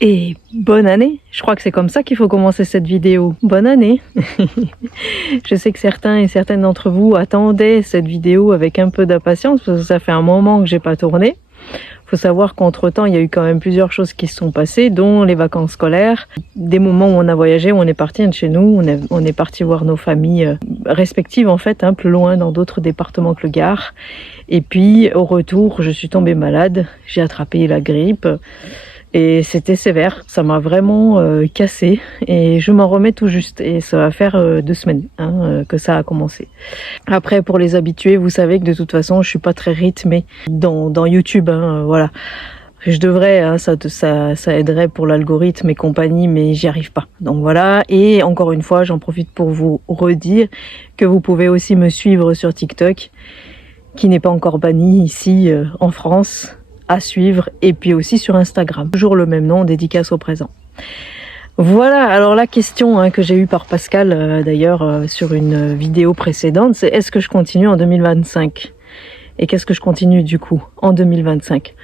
Et bonne année! Je crois que c'est comme ça qu'il faut commencer cette vidéo. Bonne année! Je sais que certains et certaines d'entre vous attendaient cette vidéo avec un peu d'impatience parce que ça fait un moment que j'ai pas tourné. Faut savoir qu'entre-temps, il y a eu quand même plusieurs choses qui se sont passées, dont les vacances scolaires, des moments où on a voyagé, où on est parti de chez nous, on est parti voir nos familles respectives en fait, plus loin dans d'autres départements que le Gard. Et puis au retour, je suis tombée malade, j'ai attrapé la grippe. Et c'était sévère, ça m'a vraiment cassé et je m'en remets tout juste et ça va faire 2 semaines que ça a commencé. Après pour les habitués, vous savez que de toute façon je suis pas très rythmée dans YouTube, voilà. Je devrais, ça aiderait pour l'algorithme et compagnie, mais j'y arrive pas. Donc voilà, et encore une fois j'en profite pour vous redire que vous pouvez aussi me suivre sur TikTok, qui n'est pas encore banni ici en France, à suivre, et puis aussi sur Instagram, toujours le même nom, dédicace au présent. Voilà, alors la question que j'ai eue par Pascal d'ailleurs sur une vidéo précédente, c'est est-ce que je continue en 2025? Et qu'est-ce que je continue du coup en 2025?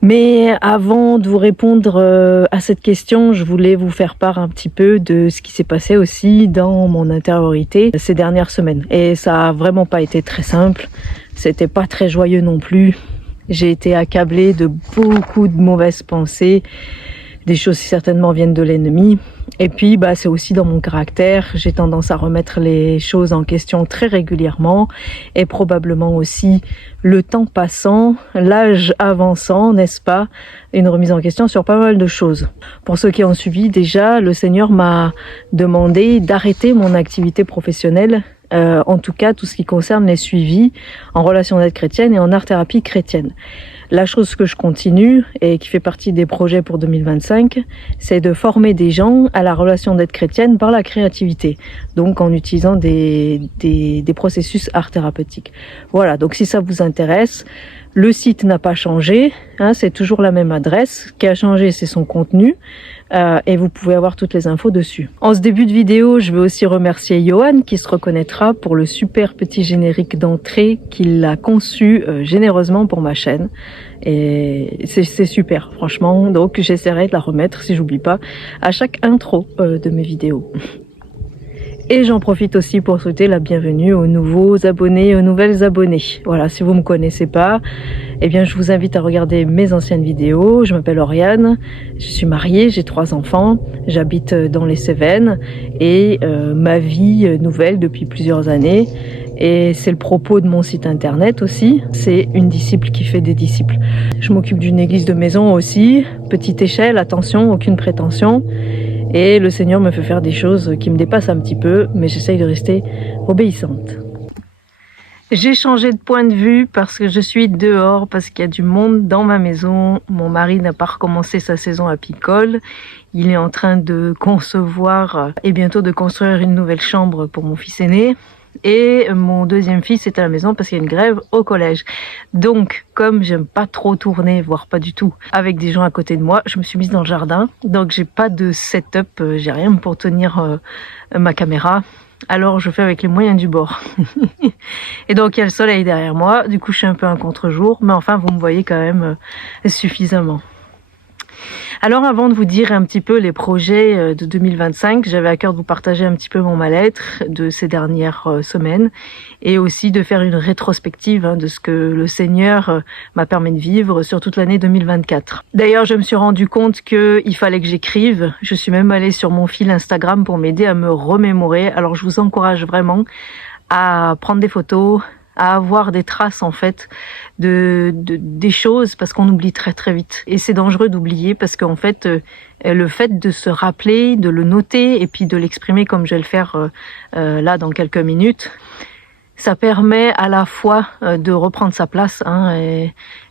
Mais avant de vous répondre à cette question, je voulais vous faire part un petit peu de ce qui s'est passé aussi dans mon intériorité ces dernières semaines. Et ça a vraiment pas été très simple, c'était pas très joyeux non plus. J'ai été accablée de beaucoup de mauvaises pensées, des choses qui certainement viennent de l'ennemi. Et puis c'est aussi dans mon caractère, j'ai tendance à remettre les choses en question très régulièrement et probablement aussi le temps passant, l'âge avançant, n'est-ce pas, une remise en question sur pas mal de choses. Pour ceux qui ont suivi déjà, le Seigneur m'a demandé d'arrêter mon activité professionnelle, en tout cas tout ce qui concerne les suivis en relation d'aide chrétienne et en art-thérapie chrétienne. La chose que je continue et qui fait partie des projets pour 2025, c'est de former des gens à la relation d'aide chrétienne par la créativité, donc en utilisant des processus art thérapeutiques. Voilà, donc si ça vous intéresse, le site n'a pas changé, c'est toujours la même adresse. Ce qui a changé, c'est son contenu. Et vous pouvez avoir toutes les infos dessus. En ce début de vidéo, je veux aussi remercier Johan qui se reconnaîtra pour le super petit générique d'entrée qu'il a conçu généreusement pour ma chaîne. Et c'est super, franchement. Donc j'essaierai de la remettre, si j'oublie pas, à chaque intro de mes vidéos. Et j'en profite aussi pour souhaiter la bienvenue aux nouveaux abonnés et aux nouvelles abonnées. Voilà, si vous me connaissez pas, eh bien je vous invite à regarder mes anciennes vidéos. Je m'appelle Oriane, je suis mariée, j'ai 3 enfants, j'habite dans les Cévennes et ma vie nouvelle depuis plusieurs années. Et c'est le propos de mon site internet aussi, c'est une disciple qui fait des disciples. Je m'occupe d'une église de maison aussi, petite échelle, attention, aucune prétention. Et le Seigneur me fait faire des choses qui me dépassent un petit peu, mais j'essaye de rester obéissante. J'ai changé de point de vue parce que je suis dehors, parce qu'il y a du monde dans ma maison. Mon mari n'a pas recommencé sa saison apicole. Il est en train de concevoir et bientôt de construire une nouvelle chambre pour mon fils aîné. Et mon deuxième fils est à la maison parce qu'il y a une grève au collège. Donc, comme j'aime pas trop tourner, voire pas du tout, avec des gens à côté de moi, je me suis mise dans le jardin. Donc, j'ai pas de setup, j'ai rien pour tenir ma caméra. Alors, je fais avec les moyens du bord. Et donc, il y a le soleil derrière moi. Du coup, je suis un peu un contre-jour. Mais enfin, vous me voyez quand même suffisamment. Alors avant de vous dire un petit peu les projets de 2025, j'avais à cœur de vous partager un petit peu mon mal-être de ces dernières semaines et aussi de faire une rétrospective de ce que le Seigneur m'a permis de vivre sur toute l'année 2024. D'ailleurs, je me suis rendu compte qu'il fallait que j'écrive. Je suis même allée sur mon fil Instagram pour m'aider à me remémorer. Alors je vous encourage vraiment à prendre des photos, à avoir des traces en fait des choses parce qu'on oublie très très vite et c'est dangereux d'oublier parce qu'en fait le fait de se rappeler, de le noter et puis de l'exprimer comme je vais le faire là dans quelques minutes, ça permet à la fois de reprendre sa place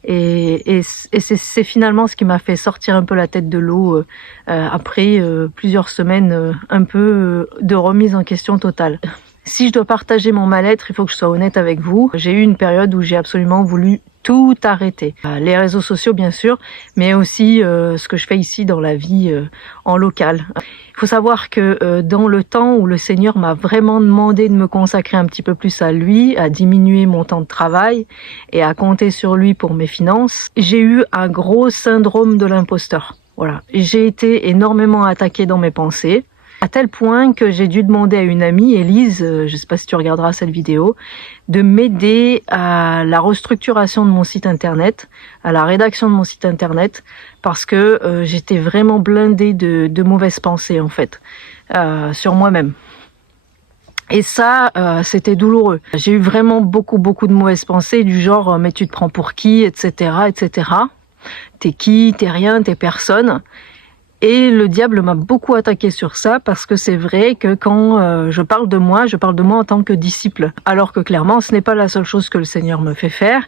et c'est finalement ce qui m'a fait sortir un peu la tête de l'eau après plusieurs semaines un peu de remise en question totale. Si je dois partager mon mal-être, il faut que je sois honnête avec vous. J'ai eu une période où j'ai absolument voulu tout arrêter. Les réseaux sociaux, bien sûr, mais aussi ce que je fais ici dans la vie en local. Il faut savoir que dans le temps où le Seigneur m'a vraiment demandé de me consacrer un petit peu plus à lui, à diminuer mon temps de travail et à compter sur lui pour mes finances, j'ai eu un gros syndrome de l'imposteur. Voilà, j'ai été énormément attaquée dans mes pensées, à tel point que j'ai dû demander à une amie, Élise, je ne sais pas si tu regarderas cette vidéo, de m'aider à la restructuration de mon site internet, à la rédaction de mon site internet, parce que j'étais vraiment blindée de mauvaises pensées en fait, sur moi-même. Et ça, c'était douloureux. J'ai eu vraiment beaucoup de mauvaises pensées du genre mais tu te prends pour qui, etc., etc. T'es qui, t'es rien, t'es personne. Et le diable m'a beaucoup attaqué sur ça parce que c'est vrai que quand je parle de moi en tant que disciple. Alors que clairement, ce n'est pas la seule chose que le Seigneur me fait faire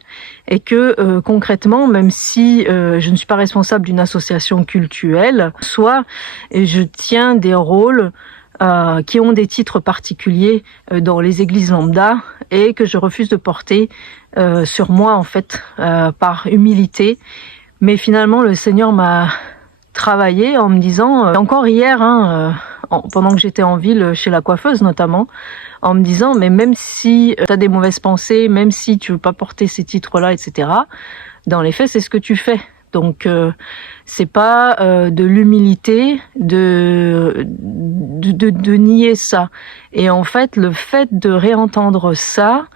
et que concrètement, même si je ne suis pas responsable d'une association cultuelle, soit je tiens des rôles qui ont des titres particuliers dans les églises lambda et que je refuse de porter sur moi en fait par humilité. Mais finalement, le Seigneur m'a travaillé en me disant, encore hier, pendant que j'étais en ville chez la coiffeuse notamment, en me disant, mais même si tu as des mauvaises pensées, même si tu veux pas porter ces titres-là, etc., dans les faits, c'est ce que tu fais. Donc, c'est pas de l'humilité de nier ça. Et en fait, le fait de réentendre ça,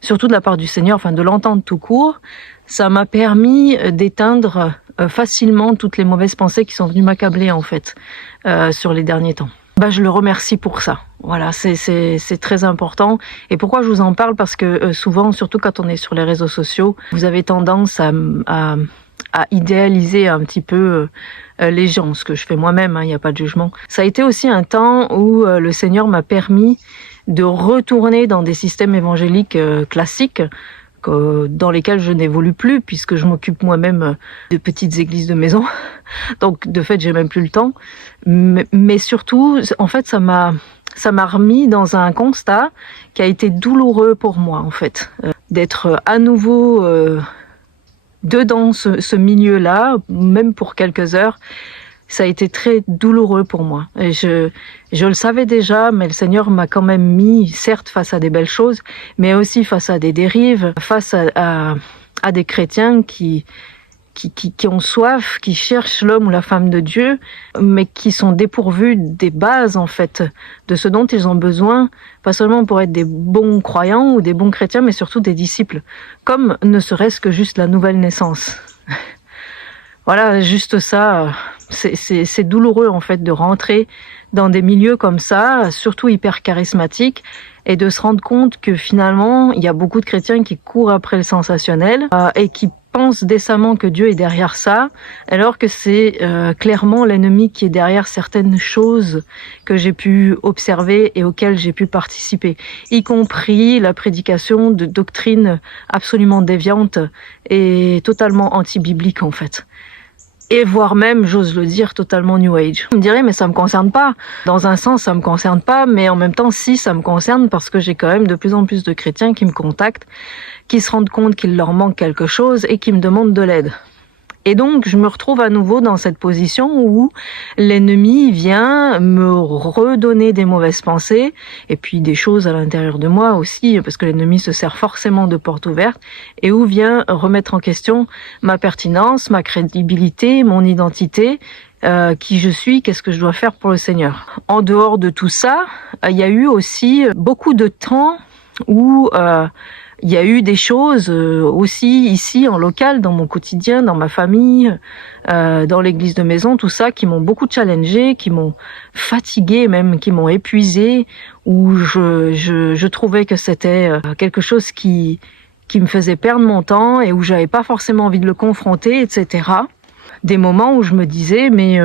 surtout de la part du Seigneur, enfin de l'entendre tout court, ça m'a permis d'éteindre facilement toutes les mauvaises pensées qui sont venues m'accabler en fait sur les derniers temps. Je le remercie pour ça. Voilà, c'est très important. Et pourquoi je vous en parle? Parce que souvent, surtout quand on est sur les réseaux sociaux, vous avez tendance à idéaliser un petit peu les gens, ce que je fais moi-même, il n'y a pas de jugement. Ça a été aussi un temps où le Seigneur m'a permis de retourner dans des systèmes évangéliques classiques, dans lesquels je n'évolue plus puisque je m'occupe moi-même de petites églises de maison. Donc de fait, j'ai même plus le temps. Mais surtout, en fait, ça m'a remis dans un constat qui a été douloureux pour moi, en fait, d'être à nouveau dedans ce milieu-là, même pour quelques heures. Ça a été très douloureux pour moi. Et je le savais déjà, mais le Seigneur m'a quand même mis, certes, face à des belles choses, mais aussi face à des dérives, face à des chrétiens qui ont soif, qui cherchent l'homme ou la femme de Dieu, mais qui sont dépourvus des bases, en fait, de ce dont ils ont besoin, pas seulement pour être des bons croyants ou des bons chrétiens, mais surtout des disciples, comme ne serait-ce que juste la nouvelle naissance. Voilà, juste ça, c'est douloureux en fait de rentrer dans des milieux comme ça, surtout hyper charismatiques, et de se rendre compte que finalement, il y a beaucoup de chrétiens qui courent après le sensationnel et qui pensent décemment que Dieu est derrière ça, alors que c'est clairement l'ennemi qui est derrière certaines choses que j'ai pu observer et auxquelles j'ai pu participer, y compris la prédication de doctrines absolument déviantes et totalement anti-bibliques en fait. Et voire même, j'ose le dire, totalement New Age. Vous me direz, mais ça me concerne pas. Dans un sens, ça me concerne pas, mais en même temps, si, ça me concerne parce que j'ai quand même de plus en plus de chrétiens qui me contactent, qui se rendent compte qu'il leur manque quelque chose et qui me demandent de l'aide. Et donc, je me retrouve à nouveau dans cette position où l'ennemi vient me redonner des mauvaises pensées et puis des choses à l'intérieur de moi aussi, parce que l'ennemi se sert forcément de portes ouvertes, et où vient remettre en question ma pertinence, ma crédibilité, mon identité, qui je suis, qu'est-ce que je dois faire pour le Seigneur. En dehors de tout ça, il y a eu aussi beaucoup de temps où il y a eu des choses aussi ici en local, dans mon quotidien, dans ma famille, dans l'église de maison, tout ça, qui m'ont beaucoup challengée, qui m'ont fatiguée même, qui m'ont épuisée, où je trouvais que c'était quelque chose qui me faisait perdre mon temps et où j'avais pas forcément envie de le confronter, etc. Des moments où je me disais, mais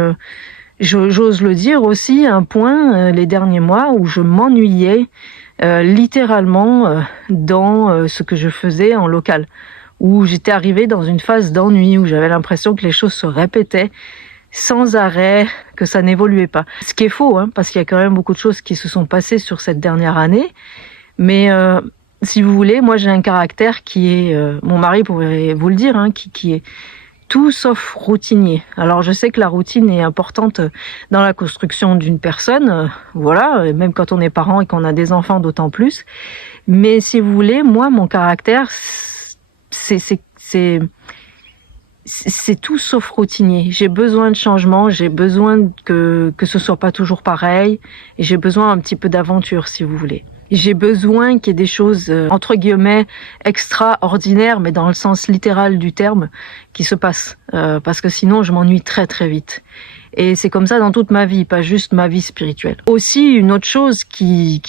j'ose le dire aussi, un point les derniers mois où je m'ennuyais littéralement dans ce que je faisais en local, où j'étais arrivée dans une phase d'ennui, où j'avais l'impression que les choses se répétaient sans arrêt, que ça n'évoluait pas. Ce qui est faux, parce qu'il y a quand même beaucoup de choses qui se sont passées sur cette dernière année, mais si vous voulez, moi j'ai un caractère qui est, mon mari pourrait vous le dire, qui est tout sauf routinier. Alors je sais que la routine est importante dans la construction d'une personne, voilà, même quand on est parent et qu'on a des enfants d'autant plus. Mais si vous voulez, moi mon caractère, c'est c'est tout sauf routinier. J'ai besoin de changement, j'ai besoin que ce soit pas toujours pareil, et j'ai besoin un petit peu d'aventure, si vous voulez. J'ai besoin qu'il y ait des choses, entre guillemets, extraordinaires, mais dans le sens littéral du terme, qui se passent. Parce que sinon, je m'ennuie très très vite. Et c'est comme ça dans toute ma vie, pas juste ma vie spirituelle. Aussi, une autre chose qui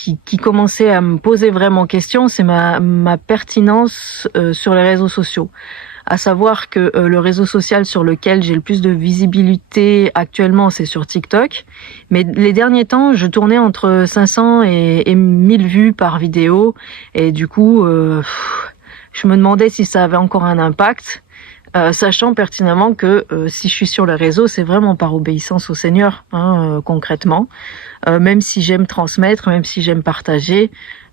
commençait à me poser vraiment question, c'est ma pertinence sur les réseaux sociaux. À savoir que le réseau social sur lequel j'ai le plus de visibilité actuellement, c'est sur TikTok. Mais les derniers temps, je tournais entre 500 et 1000 vues par vidéo. Et du coup, je me demandais si ça avait encore un impact. Sachant pertinemment que si je suis sur le réseau, c'est vraiment par obéissance au Seigneur, concrètement. Même si j'aime transmettre, même si j'aime partager,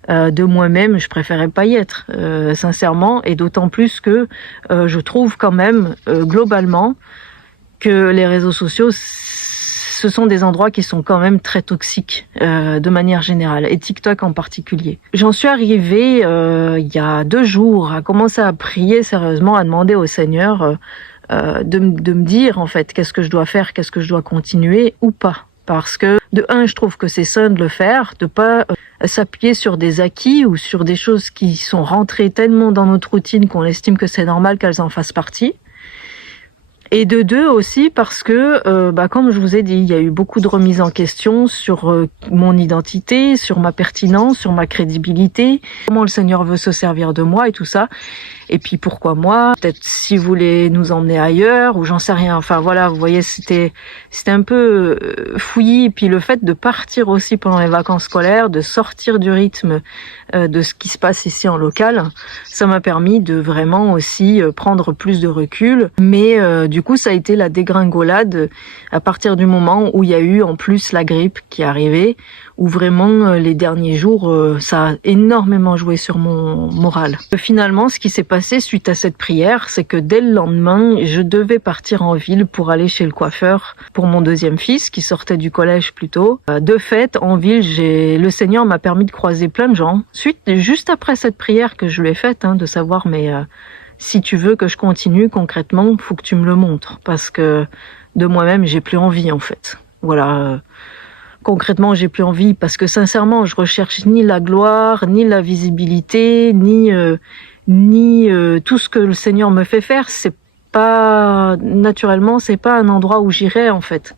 de moi-même, je préférais pas y être, sincèrement, et d'autant plus que je trouve quand même, globalement, que les réseaux sociaux, ce sont des endroits qui sont quand même très toxiques, de manière générale, et TikTok en particulier. J'en suis arrivée, il y a 2 jours, à commencer à prier sérieusement, à demander au Seigneur de me dire, en fait, qu'est-ce que je dois faire, qu'est-ce que je dois continuer ou pas. Parce que, de un, je trouve que c'est sain de le faire, de pas s'appuyer sur des acquis ou sur des choses qui sont rentrées tellement dans notre routine qu'on estime que c'est normal qu'elles en fassent partie. Et de 2 aussi parce que, comme je vous ai dit, il y a eu beaucoup de remises en question sur mon identité, sur ma pertinence, sur ma crédibilité, comment le Seigneur veut se servir de moi et tout ça. Et puis pourquoi moi? Peut-être si vous voulez nous emmener ailleurs ou j'en sais rien. Enfin voilà, vous voyez, c'était un peu fouillis. Et puis le fait de partir aussi pendant les vacances scolaires, de sortir du rythme de ce qui se passe ici en local, ça m'a permis de vraiment aussi prendre plus de recul. Mais du coup, ça a été la dégringolade à partir du moment où il y a eu en plus la grippe qui est arrivée, où vraiment les derniers jours, ça a énormément joué sur mon moral. Finalement, ce qui s'est passé suite à cette prière, c'est que dès le lendemain, je devais partir en ville pour aller chez le coiffeur pour mon 2e fils qui sortait du collège plus tôt. De fait, en ville, le Seigneur m'a permis de croiser plein de gens. Juste après cette prière que je lui ai faite, de savoir, mais si tu veux que je continue concrètement, faut que tu me le montres, parce que de moi-même, j'ai plus envie en fait. Voilà. Concrètement, j'ai plus envie parce que sincèrement, je recherche ni la gloire, ni la visibilité, ni tout ce que le Seigneur me fait faire. C'est pas naturellement, c'est pas un endroit où j'irais en fait.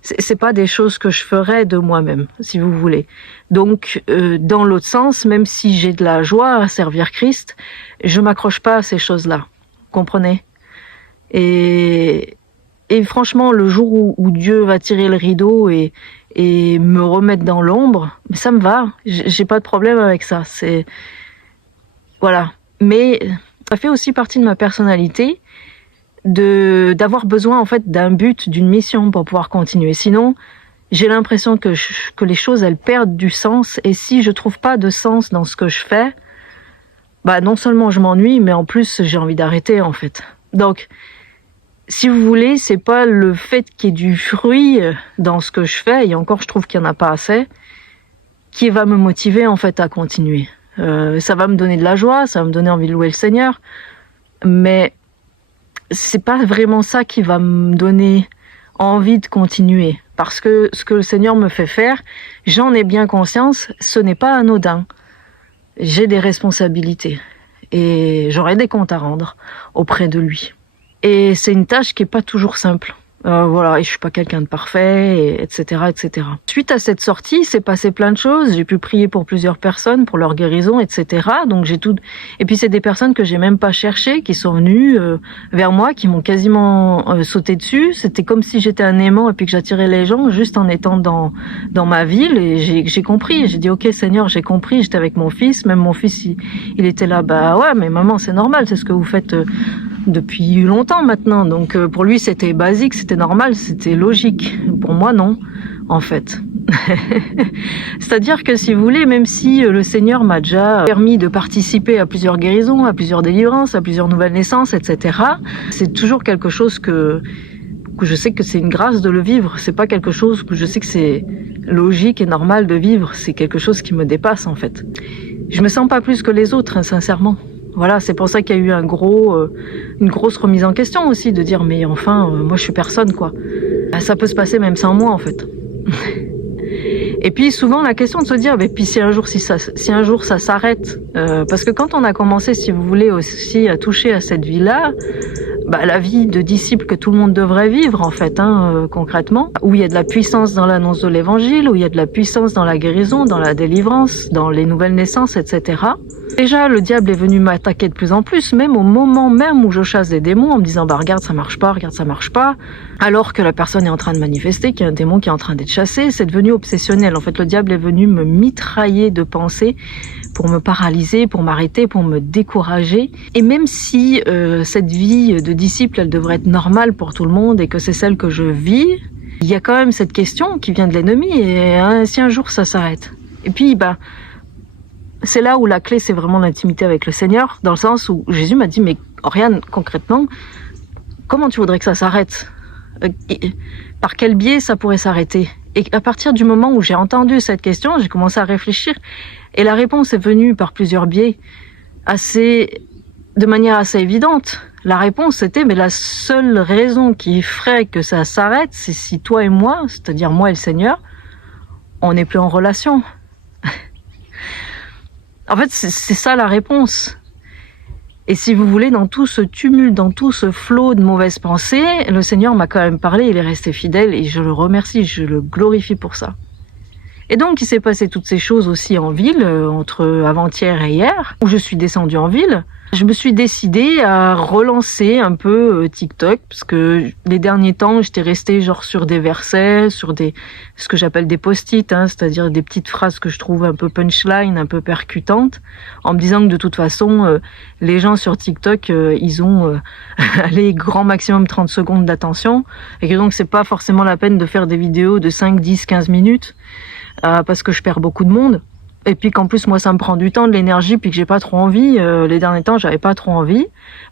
C'est pas des choses que je ferais de moi-même, si vous voulez. Donc, dans l'autre sens, même si j'ai de la joie à servir Christ, je m'accroche pas à ces choses-là. Comprenez? Et franchement, le jour où Dieu va tirer le rideau et me remettre dans l'ombre, ça me va. J'ai pas de problème avec ça. Voilà. Mais ça fait aussi partie de ma personnalité d'avoir besoin en fait d'un but, d'une mission pour pouvoir continuer. Sinon, j'ai l'impression que les choses elles perdent du sens. Et si je trouve pas de sens dans ce que je fais, non seulement je m'ennuie, mais en plus j'ai envie d'arrêter en fait. Donc si vous voulez, c'est pas le fait qu'il y ait du fruit dans ce que je fais, et encore je trouve qu'il y en a pas assez, qui va me motiver en fait à continuer. Ça va me donner de la joie, ça va me donner envie de louer le Seigneur, mais c'est pas vraiment ça qui va me donner envie de continuer. Parce que ce que le Seigneur me fait faire, j'en ai bien conscience, ce n'est pas anodin. J'ai des responsabilités et j'aurai des comptes à rendre auprès de lui. Et c'est une tâche qui est pas toujours simple. Voilà, et je suis pas quelqu'un de parfait, etc., etc. Suite à cette sortie, il s'est passé plein de choses. J'ai pu prier pour plusieurs personnes, pour leur guérison, etc. Donc j'ai tout. Et puis c'est des personnes que j'ai même pas cherchées, qui sont venues vers moi, qui m'ont quasiment sauté dessus. C'était comme si j'étais un aimant et puis que j'attirais les gens juste en étant dans ma ville. Et j'ai compris. J'ai dit ok Seigneur, j'ai compris. J'étais avec mon fils. Même mon fils, il était là. Bah ouais, mais maman, c'est normal. C'est ce que vous faites. Depuis longtemps maintenant, donc pour lui c'était basique, c'était normal, c'était logique. Pour moi non, en fait. C'est-à-dire que si vous voulez, même si le Seigneur m'a déjà permis de participer à plusieurs guérisons, à plusieurs délivrances, à plusieurs nouvelles naissances, etc., c'est toujours quelque chose que je sais que c'est une grâce de le vivre. C'est pas quelque chose que je sais que c'est logique et normal de vivre. C'est quelque chose qui me dépasse en fait. Je me sens pas plus que les autres, sincèrement. Voilà, c'est pour ça qu'il y a eu une grosse remise en question aussi, de dire mais enfin, moi je suis personne quoi. Ça peut se passer même sans moi en fait. Et puis souvent la question de se dire, mais puis si un jour ça s'arrête, parce que quand on a commencé, si vous voulez aussi, à toucher à cette vie-là, la vie de disciple que tout le monde devrait vivre en fait, concrètement, où il y a de la puissance dans l'annonce de l'évangile, où il y a de la puissance dans la guérison, dans la délivrance, dans les nouvelles naissances, etc. Déjà, le diable est venu m'attaquer de plus en plus, même au moment même où je chasse des démons, en me disant, regarde, ça marche pas, alors que la personne est en train de manifester, qu'il y a un démon qui est en train d'être chassé. C'est devenu obsessionnel. En fait, le diable est venu me mitrailler de pensées pour me paralyser, pour m'arrêter, pour me décourager. Et même si cette vie de disciple, elle devrait être normale pour tout le monde et que c'est celle que je vis, il y a quand même cette question qui vient de l'ennemi, et si un jour ça s'arrête. Et puis, c'est là où la clé, c'est vraiment l'intimité avec le Seigneur, dans le sens où Jésus m'a dit, mais Oriane, concrètement, comment tu voudrais que ça s'arrête ? Par quel biais ça pourrait s'arrêter ? Et à partir du moment où j'ai entendu cette question, j'ai commencé à réfléchir, et la réponse est venue par plusieurs biais, de manière assez évidente. La réponse c'était, mais la seule raison qui ferait que ça s'arrête, c'est si toi et moi, c'est-à-dire moi et le Seigneur, on n'est plus en relation. En fait, c'est ça la réponse. Et si vous voulez, dans tout ce tumulte, dans tout ce flot de mauvaises pensées, le Seigneur m'a quand même parlé, il est resté fidèle, et je le remercie, je le glorifie pour ça. Et donc, il s'est passé toutes ces choses aussi en ville, entre avant-hier et hier, où je suis descendue en ville. Je me suis décidée à relancer un peu TikTok, parce que les derniers temps, j'étais restée genre sur des versets, sur ce que j'appelle des post-it, c'est-à-dire des petites phrases que je trouve un peu punchline, un peu percutantes, en me disant que de toute façon, les gens sur TikTok, ils ont allez, grand maximum 30 secondes d'attention, et que donc c'est pas forcément la peine de faire des vidéos de 5, 10, 15 minutes, parce que je perds beaucoup de monde. Et puis qu'en plus moi ça me prend du temps, de l'énergie, puis que j'ai pas trop envie. Les derniers temps j'avais pas trop envie,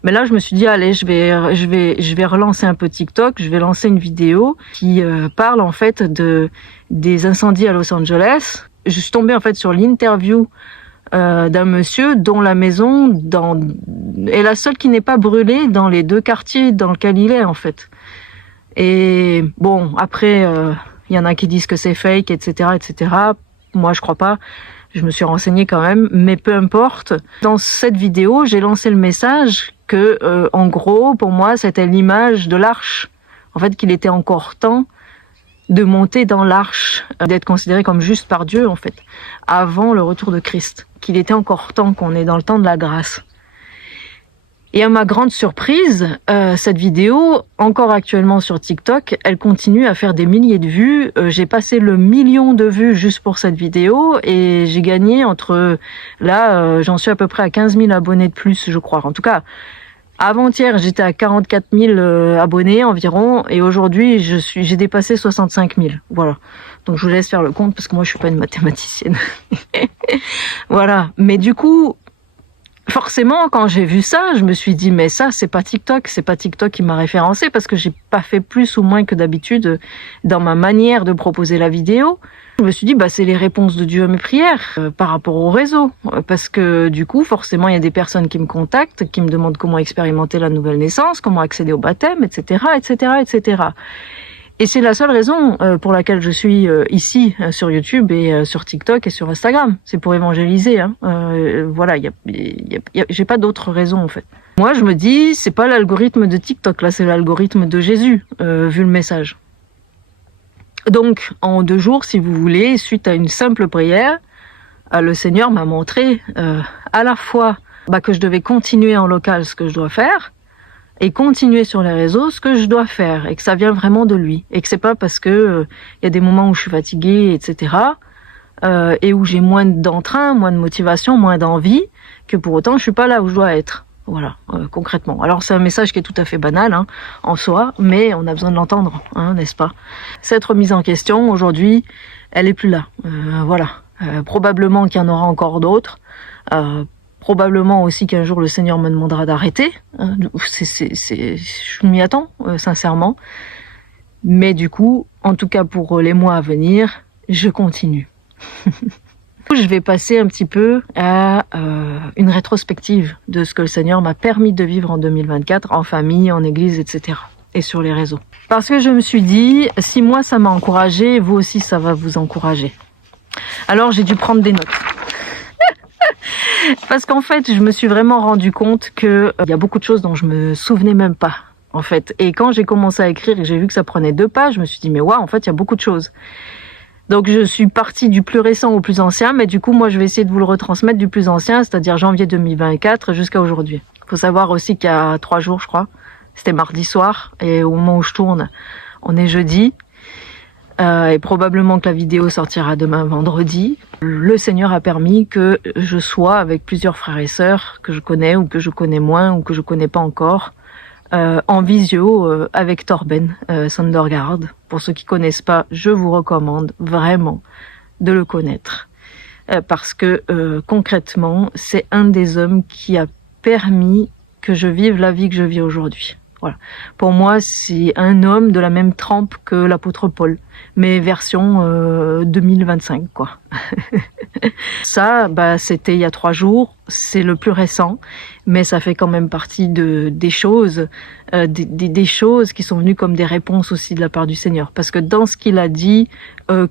mais là je me suis dit allez, je vais relancer un peu TikTok. Je vais lancer une vidéo qui parle en fait des incendies à Los Angeles. Je suis tombée en fait sur l'interview d'un monsieur dont la maison est la seule qui n'est pas brûlée dans les 2 quartiers dans lesquels il est en fait. Et bon, après il y en a qui disent que c'est fake, etc., etc. Moi je crois pas. Je me suis renseignée quand même, mais peu importe. Dans cette vidéo, j'ai lancé le message que, en gros, pour moi, c'était l'image de l'arche. En fait, qu'il était encore temps de monter dans l'arche, d'être considéré comme juste par Dieu, en fait, avant le retour de Christ. Qu'il était encore temps, qu'on est dans le temps de la grâce. Et à ma grande surprise, cette vidéo, encore actuellement sur TikTok, elle continue à faire des milliers de vues. J'ai passé le 1 million de vues juste pour cette vidéo, et j'ai gagné j'en suis à peu près à 15 000 abonnés de plus, je crois. En tout cas, avant-hier, j'étais à 44 000 abonnés environ, et aujourd'hui, j'ai dépassé 65 000. Voilà. Donc je vous laisse faire le compte, parce que moi, je suis pas une mathématicienne. Voilà. Mais du coup, forcément, quand j'ai vu ça, je me suis dit, mais ça, c'est pas TikTok qui m'a référencé, parce que j'ai pas fait plus ou moins que d'habitude dans ma manière de proposer la vidéo. Je me suis dit, c'est les réponses de Dieu à mes prières par rapport au réseau. Parce que du coup, forcément, il y a des personnes qui me contactent, qui me demandent comment expérimenter la nouvelle naissance, comment accéder au baptême, etc., etc., etc. Et c'est la seule raison pour laquelle je suis ici sur YouTube et sur TikTok et sur Instagram. C'est pour évangéliser. Voilà, j'ai pas d'autre raison en fait. Moi, je me dis, c'est pas l'algorithme de TikTok, là, c'est l'algorithme de Jésus, vu le message. Donc, en 2 jours, si vous voulez, suite à une simple prière, le Seigneur m'a montré à la fois que je devais continuer en local ce que je dois faire, et continuer sur les réseaux ce que je dois faire, et que ça vient vraiment de lui, et que c'est pas parce que y a des moments où je suis fatiguée, etc., et où j'ai moins d'entrain, moins de motivation, moins d'envie, que pour autant je suis pas là où je dois être. Voilà, concrètement. Alors c'est un message qui est tout à fait banal en soi, mais on a besoin de l'entendre, n'est-ce pas? Cette remise en question aujourd'hui, elle est plus là. Voilà, probablement qu'il y en aura encore d'autres. Probablement aussi qu'un jour le Seigneur me demandera d'arrêter. Je m'y attends, sincèrement. Mais du coup, en tout cas pour les mois à venir, je continue. Je vais passer un petit peu à une rétrospective de ce que le Seigneur m'a permis de vivre en 2024, en famille, en église, etc. et sur les réseaux. Parce que je me suis dit, si moi ça m'a encouragé, vous aussi ça va vous encourager. Alors j'ai dû prendre des notes. Parce qu'en fait, je me suis vraiment rendu compte qu'il y a beaucoup de choses dont je me souvenais même pas, en fait. Et quand j'ai commencé à écrire et j'ai vu que ça prenait 2 pages, je me suis dit, mais waouh, en fait, il y a beaucoup de choses. Donc je suis partie du plus récent au plus ancien, mais du coup, moi, je vais essayer de vous le retransmettre du plus ancien, c'est-à-dire janvier 2024 jusqu'à aujourd'hui. Il faut savoir aussi qu'il y a 3 jours, je crois, c'était mardi soir, et au moment où je tourne, on est jeudi. Et probablement que la vidéo sortira demain vendredi. Le Seigneur a permis que je sois avec plusieurs frères et sœurs que je connais ou que je connais moins ou que je connais pas encore en visio avec Torben Sondergaard. Pour ceux qui connaissent pas, je vous recommande vraiment de le connaître parce que concrètement, c'est un des hommes qui a permis que je vive la vie que je vis aujourd'hui. Voilà. Pour moi, c'est un homme de la même trempe que l'apôtre Paul, mais version 2025, quoi. Ça, c'était il y a 3 jours, c'est le plus récent, mais ça fait quand même partie des choses, des choses qui sont venues comme des réponses aussi de la part du Seigneur. Parce que dans ce qu'il a dit,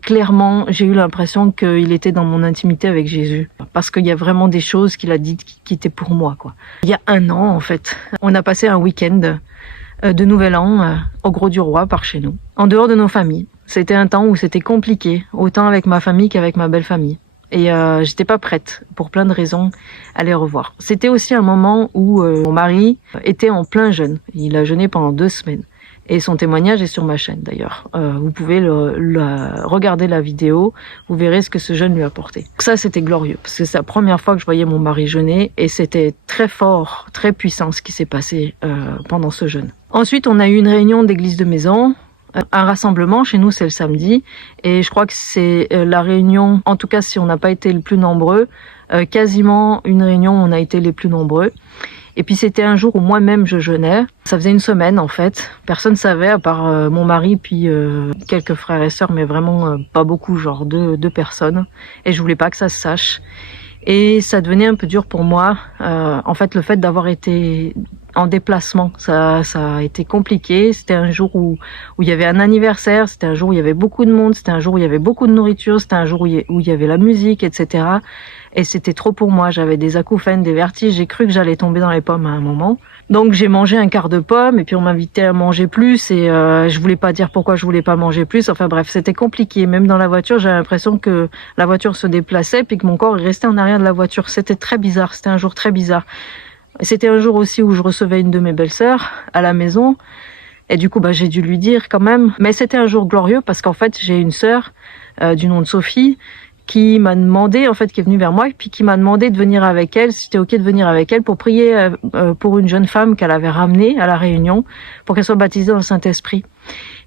clairement, j'ai eu l'impression qu'il était dans mon intimité avec Jésus. Parce qu'il y a vraiment des choses qu'il a dites qui étaient pour moi, quoi. Il y a 1 an, en fait, on a passé un week-end de Nouvel An au Gros du Roi par chez nous, en dehors de nos familles. C'était un temps où c'était compliqué, autant avec ma famille qu'avec ma belle famille. Et j'étais pas prête, pour plein de raisons, à les revoir. C'était aussi un moment où mon mari était en plein jeûne. Il a jeûné pendant 2 semaines. Et son témoignage est sur ma chaîne d'ailleurs. Vous pouvez regarder la vidéo, vous verrez ce que ce jeûne lui a apporté. Ça, c'était glorieux, parce que c'est la première fois que je voyais mon mari jeûner, et c'était très fort, très puissant ce qui s'est passé pendant ce jeûne. Ensuite, on a eu une réunion d'église de maison, un rassemblement, chez nous c'est le samedi, et je crois que c'est la réunion, en tout cas si on n'a pas été le plus nombreux, quasiment une réunion où on a été les plus nombreux. Et puis c'était un jour où moi-même je jeûnais. Ça faisait 1 semaine en fait. Personne ne savait à part mon mari puis quelques frères et sœurs, mais vraiment pas beaucoup, genre 2 personnes. Et je voulais pas que ça se sache. Et ça devenait un peu dur pour moi. En fait, le fait d'avoir été en déplacement, ça a été compliqué. C'était un jour où il y avait un anniversaire, c'était un jour où il y avait beaucoup de monde, c'était un jour où il y avait beaucoup de nourriture, c'était un jour où il y avait la musique, etc. Et c'était trop pour moi. J'avais des acouphènes, des vertiges. J'ai cru que j'allais tomber dans les pommes à un moment. Donc j'ai mangé un quart de pomme et puis on m'invitait à manger plus et je voulais pas dire pourquoi je voulais pas manger plus. Enfin bref, c'était compliqué. Même dans la voiture, j'avais l'impression que la voiture se déplaçait puis que mon corps restait en arrière de la voiture. C'était très bizarre. C'était un jour très bizarre. C'était un jour aussi où je recevais une de mes belles-sœurs à la maison. Et du coup, j'ai dû lui dire quand même. Mais c'était un jour glorieux parce qu'en fait, j'ai une sœur du nom de Sophie qui m'a demandé, en fait, qui est venue vers moi, et puis qui m'a demandé de venir avec elle, si c'était ok de venir avec elle pour prier pour une jeune femme qu'elle avait ramenée à la réunion pour qu'elle soit baptisée dans le Saint-Esprit.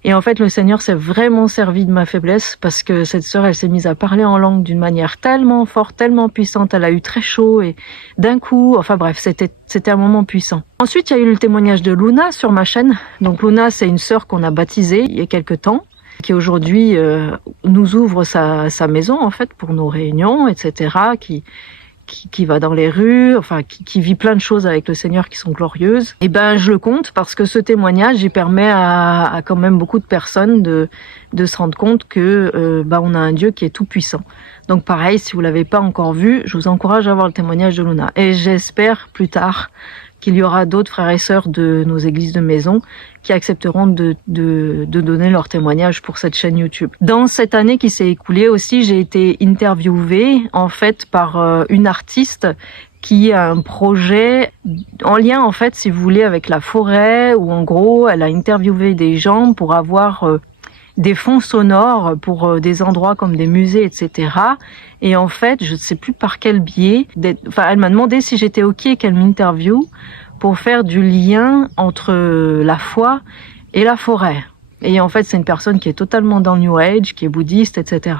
Et en fait, le Seigneur s'est vraiment servi de ma faiblesse parce que cette sœur, elle s'est mise à parler en langue d'une manière tellement forte, tellement puissante. Elle a eu très chaud et d'un coup, enfin bref, c'était un moment puissant. Ensuite, il y a eu le témoignage de Luna sur ma chaîne. Donc Luna, c'est une sœur qu'on a baptisée il y a quelque temps, qui aujourd'hui nous ouvre sa maison en fait pour nos réunions, etc., qui va dans les rues, enfin qui vit plein de choses avec le Seigneur qui sont glorieuses. Et je le compte parce que ce témoignage il permet à quand même beaucoup de personnes de se rendre compte que on a un Dieu qui est tout puissant. Donc pareil, si vous l'avez pas encore vu, je vous encourage à voir le témoignage de Luna. Et j'espère plus tard qu'il y aura d'autres frères et sœurs de nos églises de maison qui accepteront de donner leur témoignage pour cette chaîne YouTube. Dans cette année qui s'est écoulée aussi, j'ai été interviewée en fait par une artiste qui a un projet en lien en fait, si vous voulez, avec la forêt, où en gros, elle a interviewé des gens pour avoir des fonds sonores pour des endroits comme des musées, etc. Et en fait, je ne sais plus par quel biais, elle m'a demandé si j'étais ok qu'elle m'interviewe pour faire du lien entre la foi et la forêt. Et en fait, c'est une personne qui est totalement dans le New Age, qui est bouddhiste, etc.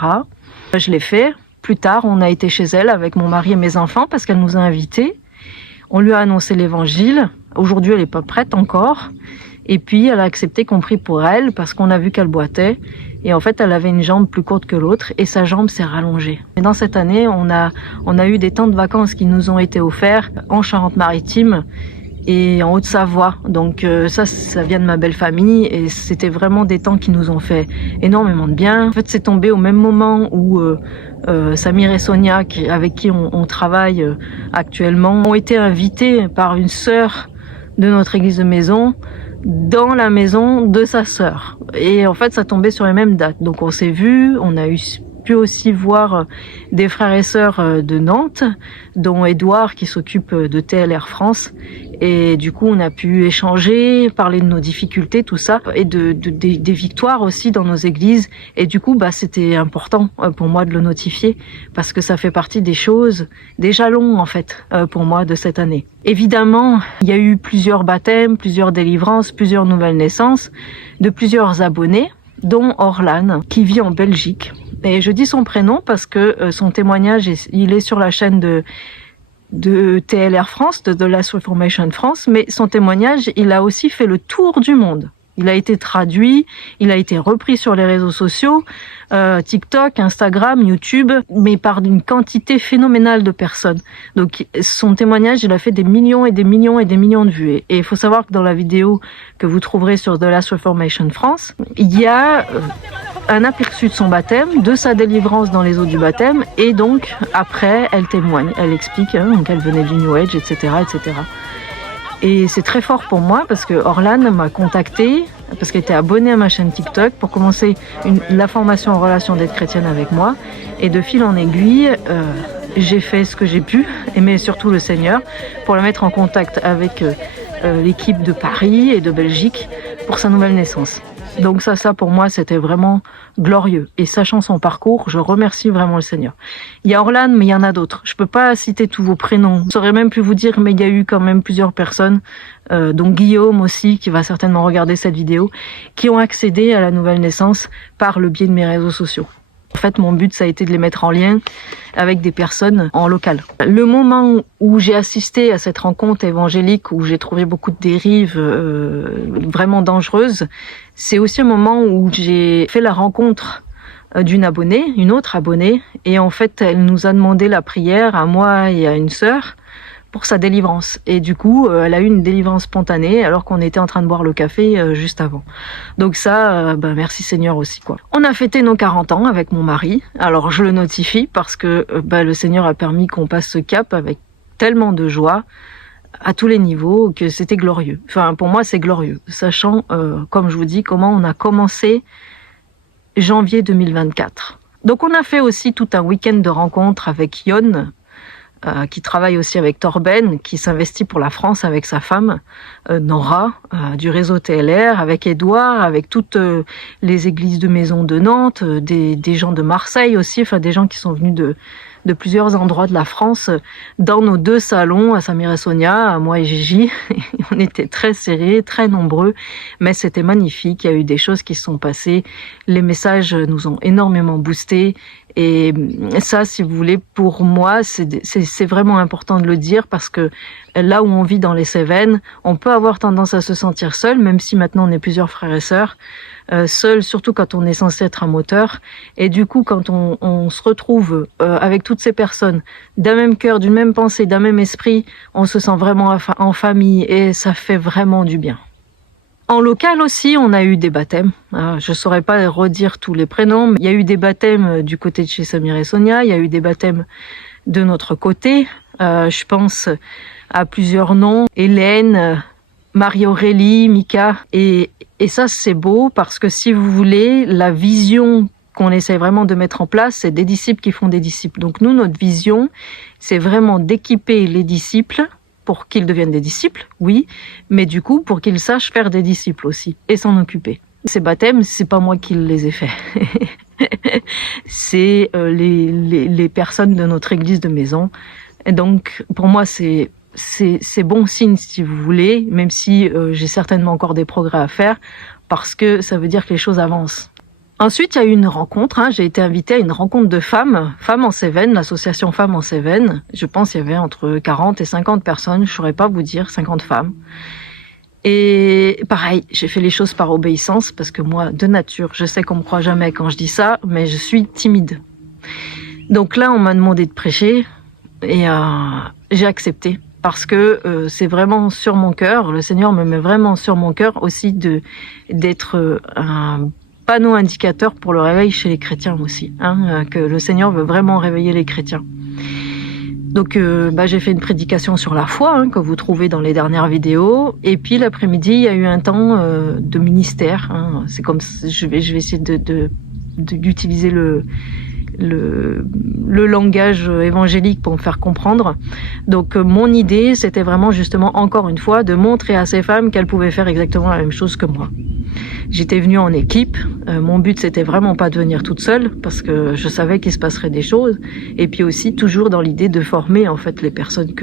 Je l'ai fait. Plus tard, on a été chez elle avec mon mari et mes enfants parce qu'elle nous a invités. On lui a annoncé l'évangile. Aujourd'hui, elle n'est pas prête encore. Et puis, elle a accepté qu'on prie pour elle parce qu'on a vu qu'elle boitait. Et en fait, elle avait une jambe plus courte que l'autre et sa jambe s'est rallongée. Et dans cette année, on a eu des temps de vacances qui nous ont été offerts en Charente-Maritime et en Haute-Savoie. Donc ça vient de ma belle famille et c'était vraiment des temps qui nous ont fait énormément de bien. En fait, c'est tombé au même moment où Samir et Sonia, avec qui on travaille actuellement, ont été invités par une sœur de notre église de maison dans la maison de sa sœur. Et en fait, ça tombait sur les mêmes dates. Donc on s'est vus, on a pu aussi voir des frères et sœurs de Nantes, dont Édouard qui s'occupe de TLR France. Et du coup, on a pu échanger, parler de nos difficultés, tout ça, et des victoires aussi dans nos églises. Et du coup, c'était important pour moi de le notifier, parce que ça fait partie des choses, des jalons en fait, pour moi de cette année. Évidemment, il y a eu plusieurs baptêmes, plusieurs délivrances, plusieurs nouvelles naissances, de plusieurs abonnés, dont Orlan, qui vit en Belgique. Et je dis son prénom parce que son témoignage, il est sur la chaîne de TLR France, de The Last Reformation France, mais son témoignage, il a aussi fait le tour du monde. Il a été traduit, il a été repris sur les réseaux sociaux, TikTok, Instagram, YouTube, mais par une quantité phénoménale de personnes. Donc son témoignage, il a fait des millions et des millions et des millions de vues. Et il faut savoir que dans la vidéo que vous trouverez sur The Last Reformation France, il y a un aperçu de son baptême, de sa délivrance dans les eaux du baptême, et donc après, elle témoigne, elle explique qu'elle venait du New Age, etc., etc. Et c'est très fort pour moi parce que Orlan m'a contacté parce qu'elle était abonnée à ma chaîne TikTok pour commencer la formation en relation d'aide chrétienne avec moi. Et de fil en aiguille, j'ai fait ce que j'ai pu, mais surtout le Seigneur, pour la mettre en contact avec l'équipe de Paris et de Belgique pour sa nouvelle naissance. Donc ça pour moi, c'était vraiment glorieux. Et sachant son parcours, je remercie vraiment le Seigneur. Il y a Orlan, mais il y en a d'autres. Je peux pas citer tous vos prénoms. Je saurais même plus vous dire, mais il y a eu quand même plusieurs personnes, dont Guillaume aussi, qui va certainement regarder cette vidéo, qui ont accédé à la nouvelle naissance par le biais de mes réseaux sociaux. En fait, mon but, ça a été de les mettre en lien avec des personnes en local. Le moment où j'ai assisté à cette rencontre évangélique, où j'ai trouvé beaucoup de dérives vraiment dangereuses, c'est aussi un moment où j'ai fait la rencontre d'une abonnée, une autre abonnée, et en fait, elle nous a demandé la prière à moi et à une sœur pour sa délivrance. Et du coup, elle a eu une délivrance spontanée alors qu'on était en train de boire le café juste avant. Donc ça, merci Seigneur aussi, quoi. On a fêté nos 40 ans avec mon mari. Alors je le notifie parce que le Seigneur a permis qu'on passe ce cap avec tellement de joie à tous les niveaux que c'était glorieux. Enfin, pour moi, c'est glorieux, sachant, comme je vous dis, comment on a commencé janvier 2024. Donc on a fait aussi tout un week-end de rencontres avec Yon, qui travaille aussi avec Torben, qui s'investit pour la France avec sa femme, Nora, du réseau TLR, avec Édouard, avec toutes les églises de maison de Nantes, des gens de Marseille aussi, enfin des gens qui sont venus de plusieurs endroits de la France, dans nos deux salons, à Samir et Sonia, à moi et Gigi. On était très serrés, très nombreux, mais c'était magnifique. Il y a eu des choses qui se sont passées. Les messages nous ont énormément boostés. Et ça, si vous voulez, pour moi, c'est vraiment important de le dire parce que là où on vit dans les Cévennes, on peut avoir tendance à se sentir seul, même si maintenant on est plusieurs frères et sœurs, seul, surtout quand on est censé être un moteur. Et du coup, quand on se retrouve avec toutes ces personnes d'un même cœur, d'une même pensée, d'un même esprit, on se sent vraiment en famille et ça fait vraiment du bien. En local aussi, on a eu des baptêmes. Je saurais pas redire tous les prénoms, mais il y a eu des baptêmes du côté de chez Samir et Sonia, il y a eu des baptêmes de notre côté. Je pense à plusieurs noms, Hélène, Marie-Aurélie, Mika. Et ça, c'est beau parce que si vous voulez, la vision qu'on essaie vraiment de mettre en place, c'est des disciples qui font des disciples. Donc nous, notre vision, c'est vraiment d'équiper les disciples pour qu'ils deviennent des disciples, oui, mais du coup, pour qu'ils sachent faire des disciples aussi et s'en occuper. Ces baptêmes, c'est pas moi qui les ai faits. C'est les personnes de notre église de maison. Et donc, pour moi, c'est bon signe, si vous voulez, même si j'ai certainement encore des progrès à faire, parce que ça veut dire que les choses avancent. Ensuite, il y a eu une rencontre. J'ai été invitée à une rencontre de femmes en Cévennes, l'association Femmes en Cévennes. Je pense qu'il y avait entre 40 et 50 personnes, je ne saurais pas vous dire, 50 femmes. Et pareil, j'ai fait les choses par obéissance parce que moi, de nature, je sais qu'on me croit jamais quand je dis ça, mais je suis timide. Donc là, on m'a demandé de prêcher et j'ai accepté parce que c'est vraiment sur mon cœur. Le Seigneur me met vraiment sur mon cœur aussi d'être un panneau indicateur pour le réveil chez les chrétiens aussi, hein, que le Seigneur veut vraiment réveiller les chrétiens. Donc j'ai fait une prédication sur la foi, hein, que vous trouvez dans les dernières vidéos. Et puis l'après-midi, il y a eu un temps de ministère. Hein. C'est comme je vais essayer d'utiliser le langage évangélique pour me faire comprendre. Donc mon idée, c'était vraiment justement, encore une fois, de montrer à ces femmes qu'elles pouvaient faire exactement la même chose que moi. J'étais venue en équipe, mon but c'était vraiment pas de venir toute seule, parce que je savais qu'il se passerait des choses, et puis aussi toujours dans l'idée de former en fait les personnes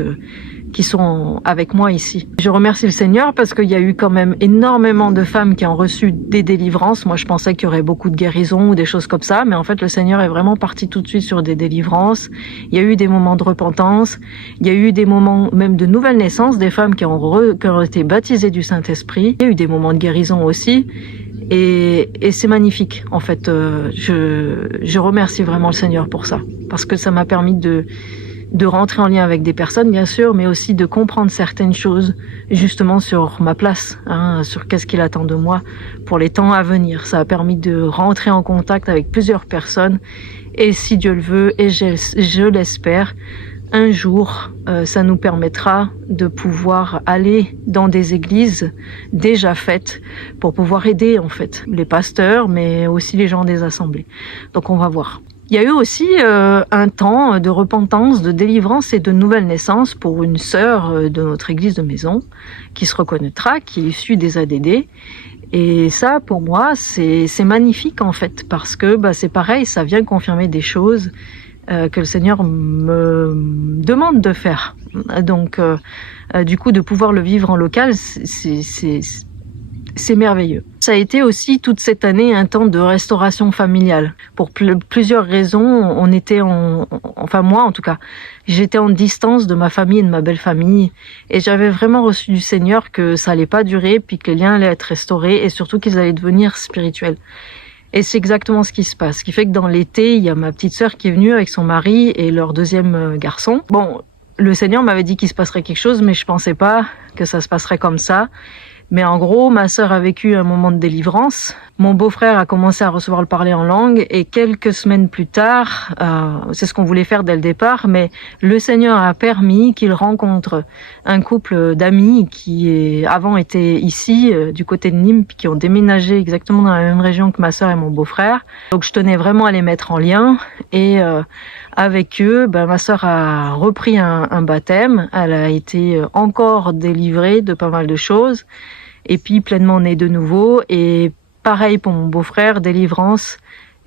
qui sont avec moi ici. Je remercie le Seigneur parce qu'il y a eu quand même énormément de femmes qui ont reçu des délivrances. Moi, je pensais qu'il y aurait beaucoup de guérisons ou des choses comme ça, mais en fait, le Seigneur est vraiment parti tout de suite sur des délivrances. Il y a eu des moments de repentance, il y a eu des moments même de nouvelle naissance, des femmes qui ont été baptisées du Saint-Esprit. Il y a eu des moments de guérison aussi. Et c'est magnifique, en fait. Je remercie vraiment le Seigneur pour ça, parce que ça m'a permis de rentrer en lien avec des personnes, bien sûr, mais aussi de comprendre certaines choses, justement sur ma place, hein, sur qu'est-ce qu'il attend de moi pour les temps à venir. Ça a permis de rentrer en contact avec plusieurs personnes, et si Dieu le veut, et je l'espère, un jour, ça nous permettra de pouvoir aller dans des églises déjà faites pour pouvoir aider, en fait, les pasteurs, mais aussi les gens des assemblées. Donc on va voir. Il y a eu aussi un temps de repentance, de délivrance et de nouvelle naissance pour une sœur de notre église de maison qui se reconnaîtra, qui est issue des ADD. Et ça, pour moi, c'est magnifique en fait, parce que c'est pareil, ça vient confirmer des choses que le Seigneur me demande de faire. Donc, du coup, de pouvoir le vivre en local, c'est merveilleux. Ça a été aussi toute cette année un temps de restauration familiale. Pour plusieurs raisons, on était enfin moi en tout cas, j'étais en distance de ma famille et de ma belle famille, et j'avais vraiment reçu du Seigneur que ça allait pas durer, puis que les liens allaient être restaurés, et surtout qu'ils allaient devenir spirituels. Et c'est exactement ce qui se passe. Ce qui fait que dans l'été, il y a ma petite sœur qui est venue avec son mari et leur deuxième garçon. Bon, le Seigneur m'avait dit qu'il se passerait quelque chose, mais je pensais pas que ça se passerait comme ça. Mais en gros, ma sœur a vécu un moment de délivrance. Mon beau-frère a commencé à recevoir le parler en langue, et quelques semaines plus tard, c'est ce qu'on voulait faire dès le départ, mais le Seigneur a permis qu'il rencontre un couple d'amis qui avant étaient ici, du côté de Nîmes, puis qui ont déménagé exactement dans la même région que ma sœur et mon beau-frère. Donc je tenais vraiment à les mettre en lien, et avec eux, ma sœur a repris un baptême. Elle a été encore délivrée de pas mal de choses, et puis pleinement née de nouveau. Et pareil pour mon beau-frère, délivrance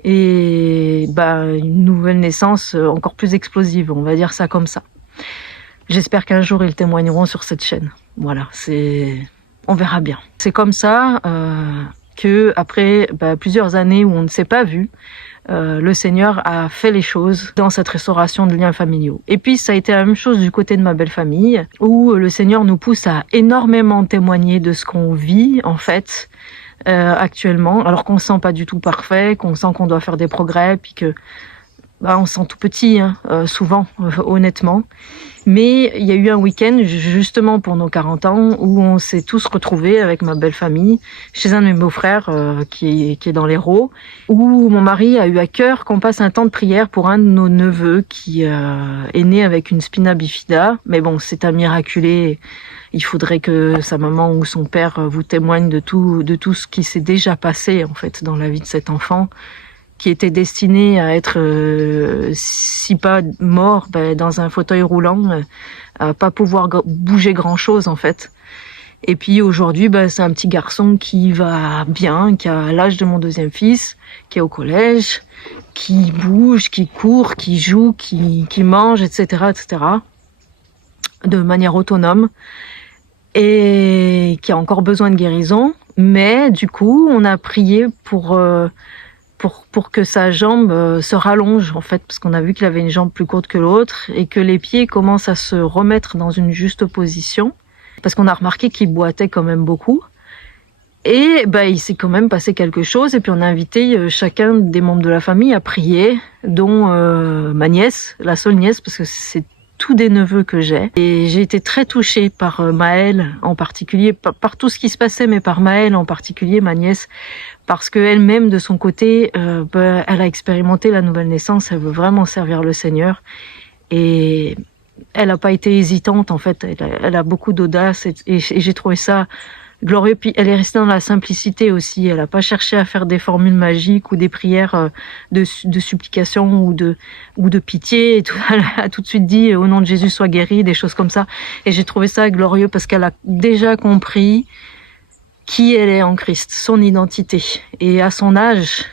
et une nouvelle naissance encore plus explosive, on va dire ça comme ça. J'espère qu'un jour ils témoigneront sur cette chaîne. Voilà, on verra bien. C'est comme ça que après plusieurs années où on ne s'est pas vu, le Seigneur a fait les choses dans cette restauration de liens familiaux. Et puis ça a été la même chose du côté de ma belle famille, où le Seigneur nous pousse à énormément témoigner de ce qu'on vit en fait actuellement, alors qu'on se sent pas du tout parfait, qu'on sent qu'on doit faire des progrès, puis que on se sent tout petit, hein, souvent, honnêtement. Mais il y a eu un week-end, justement pour nos 40 ans, où on s'est tous retrouvés avec ma belle famille, chez un de mes beaux-frères qui est dans l'Hérault, où mon mari a eu à cœur qu'on passe un temps de prière pour un de nos neveux qui est né avec une spina bifida. Mais bon, c'est un miraculé. Il faudrait que sa maman ou son père vous témoigne de tout ce qui s'est déjà passé, en fait, dans la vie de cet enfant, qui était destiné à être, si pas mort, dans un fauteuil roulant, à pas pouvoir bouger grand-chose en fait. Et puis aujourd'hui, c'est un petit garçon qui va bien, qui a l'âge de mon deuxième fils, qui est au collège, qui bouge, qui court, qui joue, qui mange, etc., de manière autonome, et qui a encore besoin de guérison. Mais du coup, on a prié pour que sa jambe se rallonge en fait, parce qu'on a vu qu'il avait une jambe plus courte que l'autre et que les pieds commencent à se remettre dans une juste position. parce qu'on a remarqué qu'il boitait quand même beaucoup. Et il s'est quand même passé quelque chose, et puis on a invité chacun des membres de la famille à prier, dont ma nièce, la seule nièce, parce que c'est tous des neveux que j'ai. Et j'ai été très touchée par Maëlle en particulier, par tout ce qui se passait, mais par Maëlle en particulier, ma nièce, parce qu'elle-même, de son côté, elle a expérimenté la nouvelle naissance, elle veut vraiment servir le Seigneur. Et elle n'a pas été hésitante, en fait, elle a beaucoup d'audace, et j'ai trouvé ça glorieux. Puis elle est restée dans la simplicité aussi. Elle n'a pas cherché à faire des formules magiques ou des prières de supplication ou de pitié. Et tout. Elle a tout de suite dit au nom de Jésus sois guéri, des choses comme ça. Et j'ai trouvé ça glorieux parce qu'elle a déjà compris qui elle est en Christ, son identité. Et à son âge,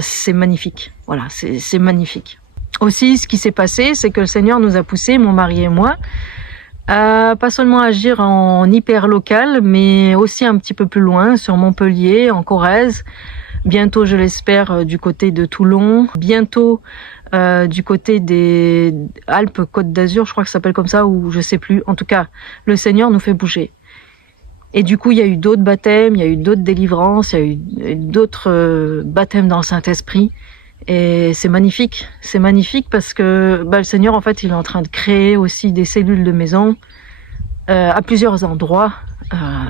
c'est magnifique. Voilà, c'est magnifique. Aussi, ce qui s'est passé, c'est que le Seigneur nous a poussés, mon mari et moi, pas seulement agir en hyper local, mais aussi un petit peu plus loin, sur Montpellier, en Corrèze. Bientôt, je l'espère, du côté de Toulon. Bientôt, du côté des Alpes-Côte d'Azur, je crois que ça s'appelle comme ça, ou je sais plus. En tout cas, le Seigneur nous fait bouger. Et du coup, il y a eu d'autres baptêmes, il y a eu d'autres délivrances, il y a eu d'autres baptêmes dans le Saint-Esprit. Et c'est magnifique parce que le Seigneur, en fait, il est en train de créer aussi des cellules de maison à plusieurs endroits,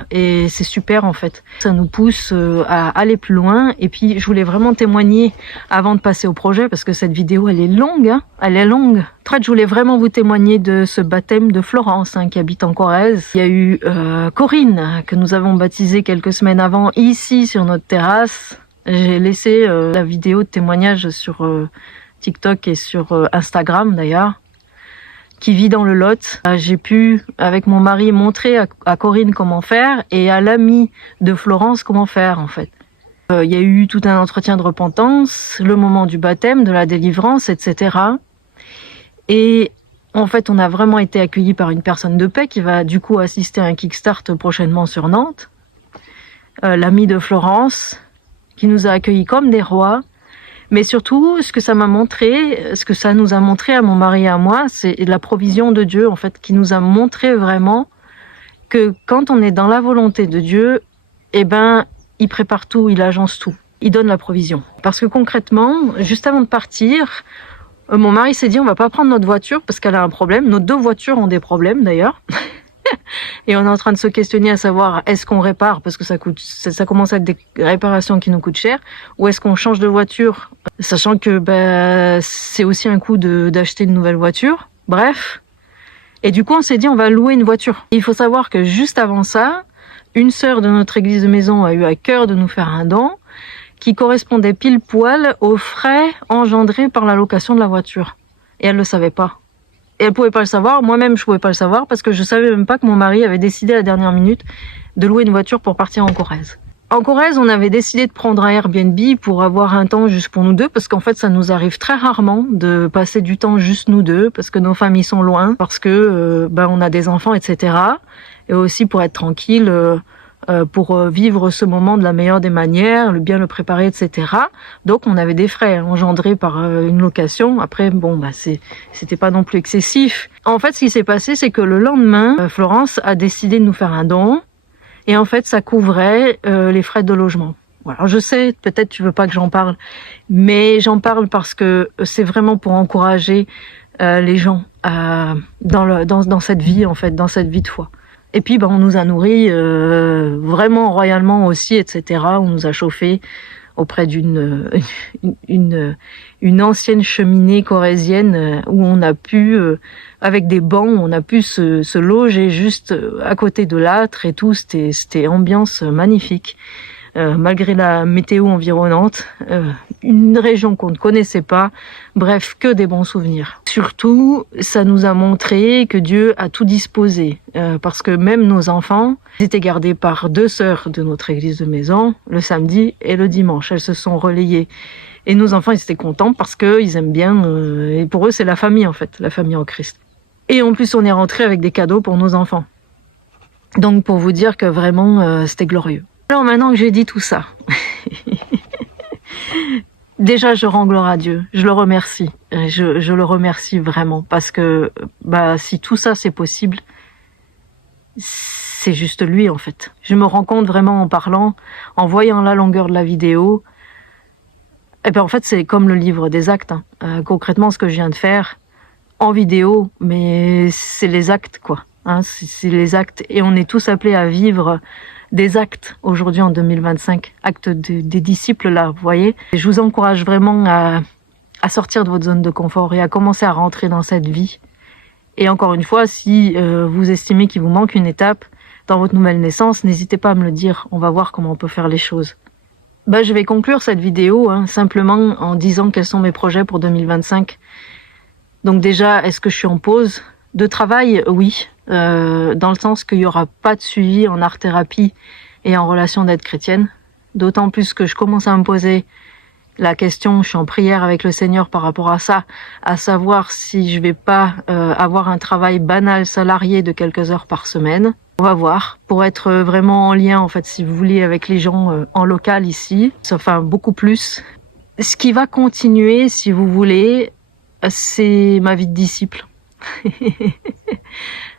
et c'est super, en fait. Ça nous pousse à aller plus loin. Et puis, je voulais vraiment témoigner avant de passer au projet, parce que cette vidéo, elle est longue, hein, elle est longue. En fait, je voulais vraiment vous témoigner de ce baptême de Florence, qui habite en Corrèze. Il y a eu Corinne, que nous avons baptisée quelques semaines avant, ici, sur notre terrasse. J'ai laissé la vidéo de témoignage sur TikTok et sur Instagram d'ailleurs, qui vit dans le Lot. J'ai pu, avec mon mari, montrer à Corinne comment faire et à l'ami de Florence comment faire, en fait. Il y a eu tout un entretien de repentance, le moment du baptême, de la délivrance, etc. Et en fait, on a vraiment été accueillis par une personne de paix qui va du coup assister à un kickstart prochainement sur Nantes. L'ami de Florence, qui nous a accueillis comme des rois. Mais surtout, ce que ça nous a montré à mon mari et à moi, c'est la provision de Dieu, en fait, qui nous a montré vraiment que quand on est dans la volonté de Dieu, il prépare tout, il agence tout, il donne la provision. Parce que concrètement, juste avant de partir, mon mari s'est dit, on va pas prendre notre voiture parce qu'elle a un problème. Nos deux voitures ont des problèmes d'ailleurs. Et on est en train de se questionner à savoir, est-ce qu'on répare, parce que ça commence à être des réparations qui nous coûtent cher, ou est-ce qu'on change de voiture, sachant que c'est aussi un coût d'acheter une nouvelle voiture. Bref. Et du coup, on s'est dit, on va louer une voiture. Et il faut savoir que juste avant ça, une sœur de notre église de maison a eu à cœur de nous faire un don qui correspondait pile poil aux frais engendrés par la location de la voiture. Et elle le savait pas. Et elle pouvait pas le savoir, moi-même je pouvais pas le savoir, parce que je savais même pas que mon mari avait décidé à la dernière minute de louer une voiture pour partir en Corrèze. En Corrèze, on avait décidé de prendre un Airbnb pour avoir un temps juste pour nous deux, parce qu'en fait ça nous arrive très rarement de passer du temps juste nous deux, parce que nos familles sont loin, parce que on a des enfants, etc. Et aussi pour être tranquille, pour vivre ce moment de la meilleure des manières, bien le préparer, etc. Donc on avait des frais engendrés par une location. Après, c'était pas non plus excessif. En fait, ce qui s'est passé, c'est que le lendemain, Florence a décidé de nous faire un don, et en fait, ça couvrait les frais de logement. Voilà. Alors, je sais, peut-être tu veux pas que j'en parle, mais j'en parle parce que c'est vraiment pour encourager les gens dans cette vie, en fait, dans cette vie de foi. Et puis, on nous a nourris vraiment royalement aussi, etc. On nous a chauffé auprès d'une ancienne cheminée corrézienne où on a pu, avec des bancs, on a pu se loger juste à côté de l'âtre et tout. C'était ambiance magnifique. Malgré la météo environnante, une région qu'on ne connaissait pas, bref, que des bons souvenirs. Surtout, ça nous a montré que Dieu a tout disposé, parce que même nos enfants étaient gardés par deux sœurs de notre église de maison, le samedi et le dimanche. Elles se sont relayées. Et nos enfants, ils étaient contents parce qu'ils aiment bien, et pour eux, c'est la famille en fait, la famille en Christ. Et en plus, on est rentré avec des cadeaux pour nos enfants. Donc, pour vous dire que vraiment, c'était glorieux. Alors maintenant que j'ai dit tout ça, déjà je rends gloire à Dieu, je le remercie, je le remercie vraiment, parce que si tout ça c'est possible, c'est juste lui en fait. Je me rends compte vraiment en parlant, en voyant la longueur de la vidéo. Et bien en fait c'est comme le livre des actes. Concrètement ce que je viens de faire en vidéo, mais c'est les actes quoi. C'est les actes et on est tous appelés à vivre des actes aujourd'hui en 2025, actes des disciples là, vous voyez. Et je vous encourage vraiment à sortir de votre zone de confort et à commencer à rentrer dans cette vie. Et encore une fois, si vous estimez qu'il vous manque une étape dans votre nouvelle naissance, n'hésitez pas à me le dire, on va voir comment on peut faire les choses. Je vais conclure cette vidéo simplement en disant quels sont mes projets pour 2025. Donc déjà, est-ce que je suis en pause de travail? Oui, dans le sens qu'il n'y aura pas de suivi en art-thérapie et en relation d'aide chrétienne. D'autant plus que je commence à me poser la question, je suis en prière avec le Seigneur par rapport à ça, à savoir si je vais pas avoir un travail banal salarié de quelques heures par semaine. On va voir, pour être vraiment en lien, en fait, si vous voulez, avec les gens en local ici, enfin beaucoup plus. Ce qui va continuer, si vous voulez, c'est ma vie de disciple.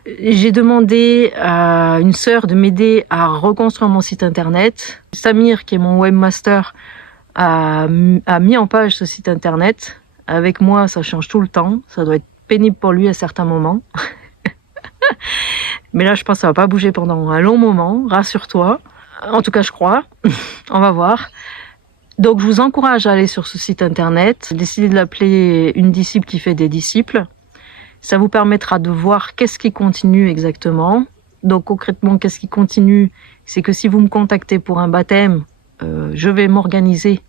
J'ai demandé à une sœur de m'aider à reconstruire mon site internet. Samir, qui est mon webmaster, a mis en page ce site internet. Avec moi, ça change tout le temps. Ça doit être pénible pour lui à certains moments. Mais là, je pense que ça va pas bouger pendant un long moment. Rassure-toi. En tout cas, je crois. On va voir. Donc, je vous encourage à aller sur ce site internet. J'ai décidé de l'appeler Une disciple qui fait des disciples. Ça vous permettra de voir qu'est-ce qui continue exactement. Donc, concrètement, qu'est-ce qui continue? C'est que si vous me contactez pour un baptême, je vais m'organiser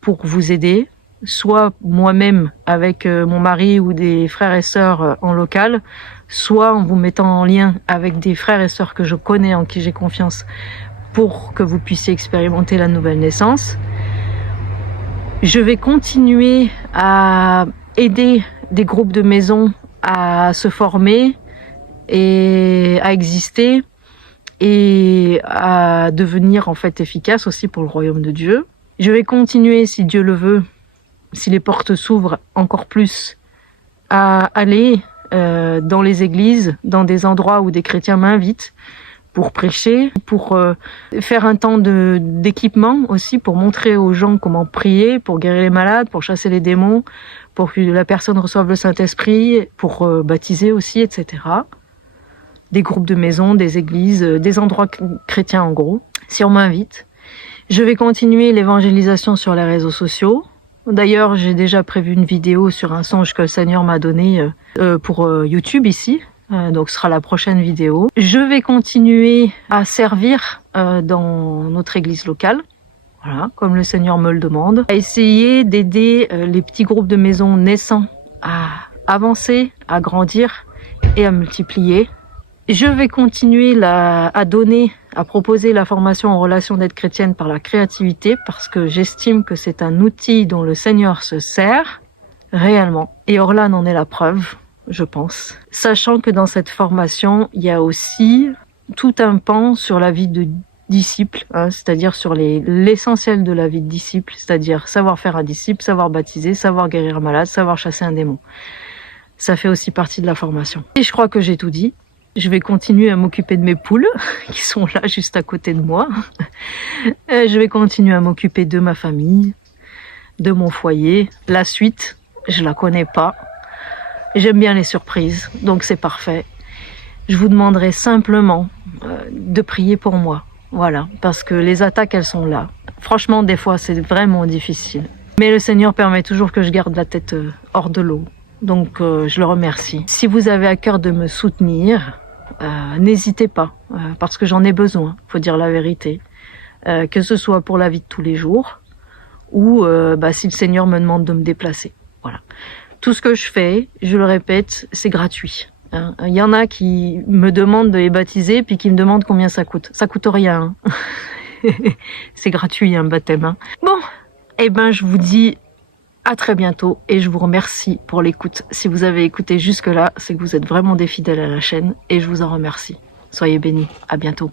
pour vous aider, soit moi-même avec mon mari ou des frères et sœurs en local, soit en vous mettant en lien avec des frères et sœurs que je connais, en qui j'ai confiance, pour que vous puissiez expérimenter la nouvelle naissance. Je vais continuer à aider des groupes de maisons à se former et à exister et à devenir en fait efficace aussi pour le royaume de Dieu. Je vais continuer, si Dieu le veut, si les portes s'ouvrent encore plus, à aller dans les églises, dans des endroits où des chrétiens m'invitent pour prêcher, pour faire un temps d'équipement aussi, pour montrer aux gens comment prier, pour guérir les malades, pour chasser les démons, pour que la personne reçoive le Saint-Esprit, pour baptiser aussi, etc. Des groupes de maisons, des églises, des endroits chrétiens en gros, si on m'invite. Je vais continuer l'évangélisation sur les réseaux sociaux. D'ailleurs, j'ai déjà prévu une vidéo sur un songe que le Seigneur m'a donné pour YouTube ici. Donc ce sera la prochaine vidéo. Je vais continuer à servir dans notre église locale. Voilà, comme le Seigneur me le demande. À essayer d'aider les petits groupes de maisons naissants à avancer, à grandir et à multiplier. Je vais continuer à donner, à proposer la formation en relation d'aide chrétienne par la créativité parce que j'estime que c'est un outil dont le Seigneur se sert réellement. Et Orlan en est la preuve, je pense. Sachant que dans cette formation, il y a aussi tout un pan sur la vie de disciple, c'est-à-dire sur l'essentiel de la vie de disciple, c'est-à-dire savoir faire un disciple, savoir baptiser, savoir guérir un malade, savoir chasser un démon. Ça fait aussi partie de la formation. Et je crois que j'ai tout dit. Je vais continuer à m'occuper de mes poules, qui sont là juste à côté de moi. Je vais continuer à m'occuper de ma famille, de mon foyer. La suite, je la connais pas. J'aime bien les surprises, donc c'est parfait. Je vous demanderai simplement de prier pour moi. Voilà, parce que les attaques, elles sont là. Franchement, des fois, c'est vraiment difficile. Mais le Seigneur permet toujours que je garde la tête hors de l'eau. Donc, je le remercie. Si vous avez à cœur de me soutenir, n'hésitez pas, parce que j'en ai besoin, faut dire la vérité. Que ce soit pour la vie de tous les jours, ou si le Seigneur me demande de me déplacer. Voilà. Tout ce que je fais, je le répète, c'est gratuit. Il y en a qui me demandent de les baptiser, puis qui me demandent combien ça coûte. Ça coûte rien. C'est gratuit un baptême. Bon, je vous dis à très bientôt et je vous remercie pour l'écoute. Si vous avez écouté jusque-là, c'est que vous êtes vraiment des fidèles à la chaîne et je vous en remercie. Soyez bénis. À bientôt.